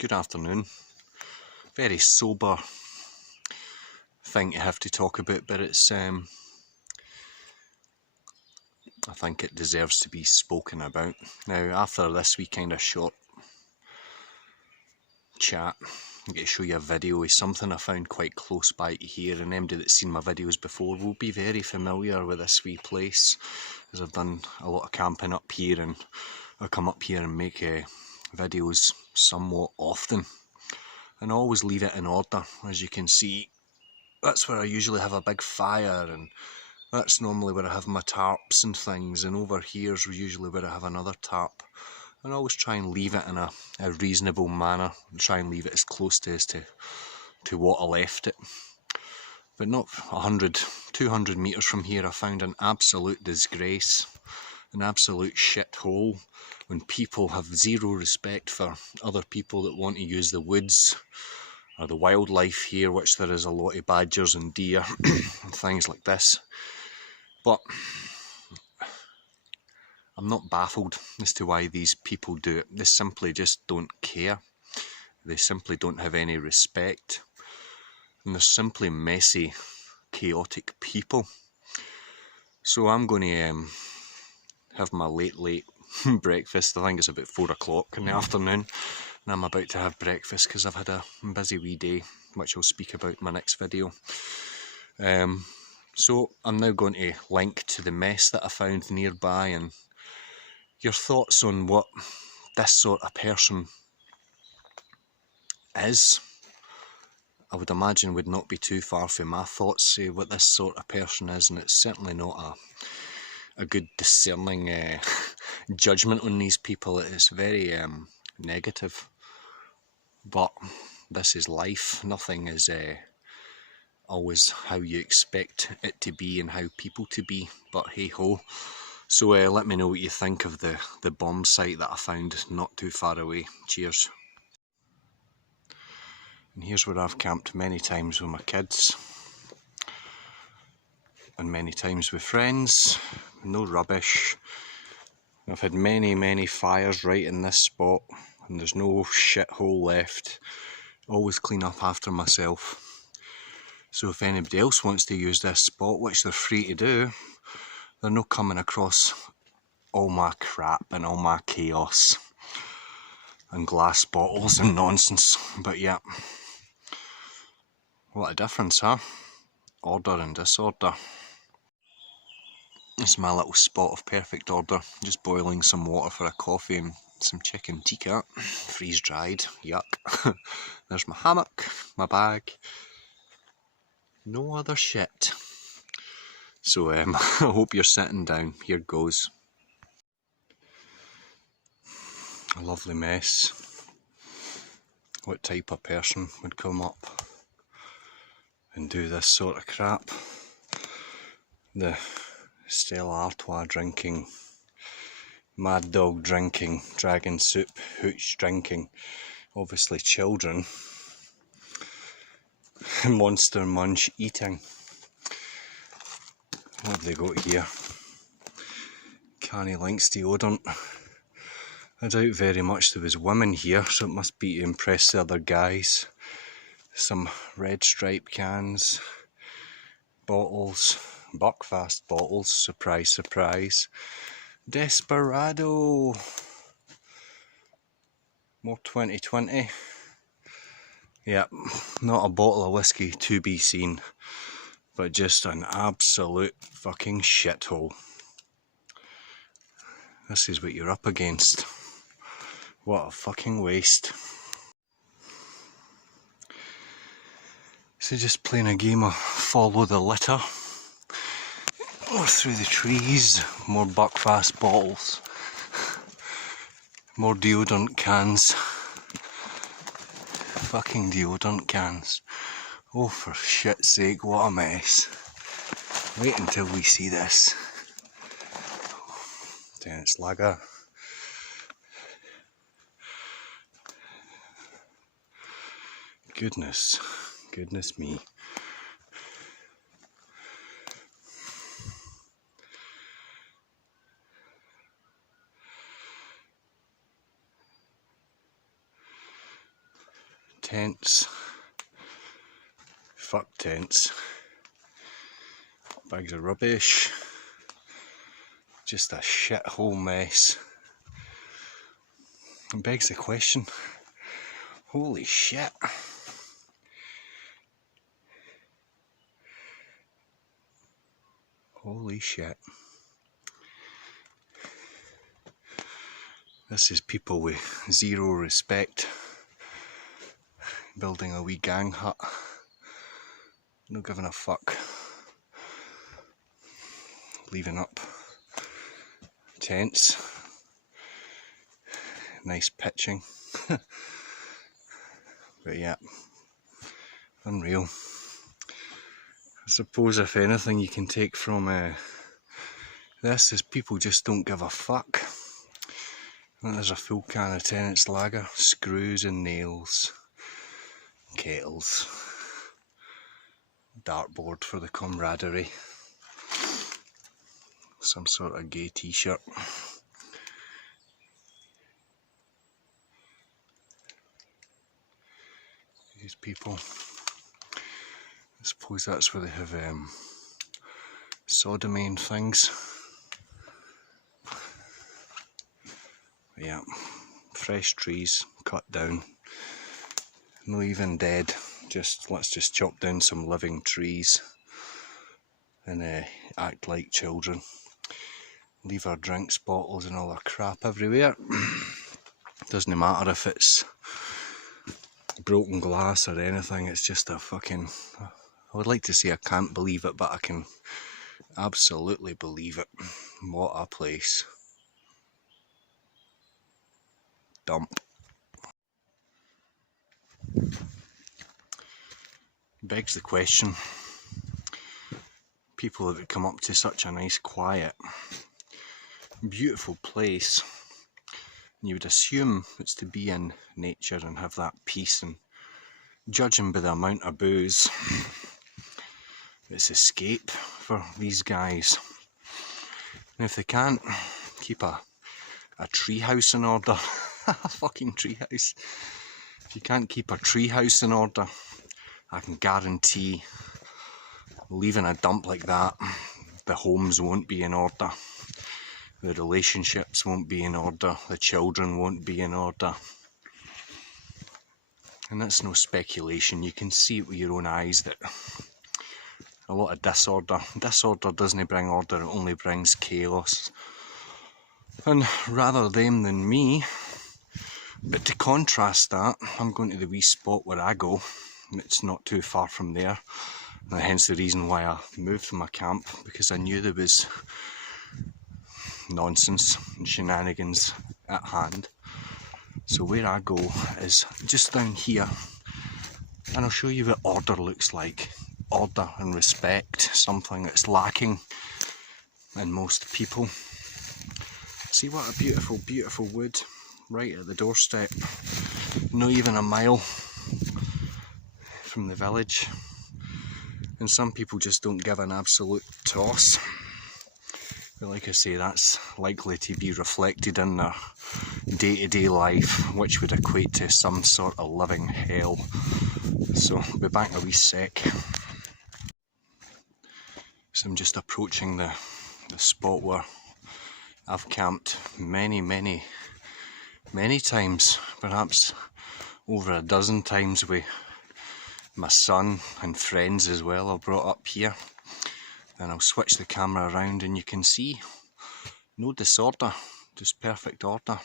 Good afternoon. Very sober thing to have to talk about, but it's I think it deserves to be spoken about. Now, after this wee kind of short chat, I'm going to show you a video of something I found quite close by here, and anybody that's seen my videos before will be very familiar with this wee place, as I've done a lot of camping up here, and I come up here and make videos somewhat often, and I always leave it in order. As you can see, that's where I usually have a big fire, and that's normally where I have my tarps and things, and over here's usually where I have another tarp. And I always try and leave it in a reasonable manner, and try and leave it as close to what I left it. But not 100, 200 metres from here I found an absolute disgrace, an absolute shithole, when people have zero respect for other people that want to use the woods or the wildlife here, which there is a lot of badgers and deer and things like this. But I'm not baffled as to why these people do it. They simply just don't care. They simply don't have any respect. And they're simply messy, chaotic people. So I'm going to have my late breakfast. I think it's about 4 o'clock in the afternoon. And I'm about to have breakfast because I've had a busy wee day, which I'll speak about in my next video. So I'm now going to link to the mess that I found nearby, and your thoughts on what this sort of person is, I would imagine, would not be too far from my thoughts of what this sort of person is, and it's certainly not a good discerning judgment on these people. It is very negative, but this is life. Nothing is always how you expect it to be and how people to be, but hey ho. So let me know what you think of the bomb site that I found not too far away. Cheers. And here's where I've camped many times with my kids, and many times with friends. No rubbish. I've had many fires right in this spot, and there's no shithole left. Always clean up after myself. So if anybody else wants to use this spot, which they're free to do, they're not coming across all my crap and all my chaos and glass bottles and nonsense. But yeah, what a difference, huh? Order and disorder. This is my little spot of perfect order. Just boiling some water for a coffee and some chicken tikka, freeze dried, yuck. There's my hammock, my bag, no other shit. So I hope you're sitting down. Here goes. A lovely mess. What type of person would come up and do this sort of crap? The Stella Artois drinking, Mad Dog drinking, Dragon Soup hooch drinking, obviously children, Monster Munch eating. What have they got here? Canny Lynx deodorant. I doubt very much there was women here, so it must be to impress the other guys. Some Red Stripe cans, bottles, Buckfast bottles, surprise surprise. Desperado. More 2020. Yep, not a bottle of whiskey to be seen, but just an absolute fucking shithole. This is what you're up against. What a fucking waste. So just playing a game of follow the litter. Oh, through the trees, more Buckfast bottles, more deodorant cans. Fucking deodorant cans. Oh, for shit's sake, what a mess. Wait until we see this. Dennis Lager. Goodness me. Tents. Fuck tents. Bags of rubbish. Just a shithole mess. It begs the question, holy shit. Holy shit. This is people with zero respect, building a wee gang hut, no giving a fuck, leaving up tents, nice pitching, but yeah, unreal. I suppose if anything you can take from this is people just don't give a fuck. And there's a full can of Tennent's Lager, screws and nails, kettles, dartboard for the camaraderie, some sort of gay t-shirt. These people, I suppose that's where they have sodomy and things. Yeah, fresh trees cut down, no even dead, let's just chop down some living trees and act like children. Leave our drinks bottles and all our crap everywhere. Doesn't matter if it's broken glass or anything, it's just a fucking, I would like to say I can't believe it, but I can absolutely believe it. What a place. Dump. Begs the question, people that would come up to such a nice, quiet, beautiful place, you would assume it's to be in nature and have that peace, and judging by the amount of booze, it's escape for these guys. And if they can't keep a treehouse in order, a fucking treehouse, if you can't keep a treehouse in order, I can guarantee leaving a dump like that, the homes won't be in order, the relationships won't be in order, the children won't be in order. And that's no speculation, you can see it with your own eyes that a lot of disorder doesn't bring order, it only brings chaos. And rather them than me, but to contrast that, I'm going to the wee spot where I go, it's not too far from there, and hence the reason why I moved from my camp, because I knew there was nonsense and shenanigans at hand. So where I go is just down here, and I'll show you what order looks like. Order and respect, something that's lacking in most people. See what a beautiful, beautiful wood right at the doorstep, not even a mile from the village. And some people just don't give an absolute toss. But like I say, that's likely to be reflected in their day-to-day life, which would equate to some sort of living hell. So I'll be back in a wee sec. So I'm just approaching the spot where I've camped many times, perhaps over a dozen times, with my son and friends as well. I've brought up here. Then I'll switch the camera around and you can see no disorder, just perfect order.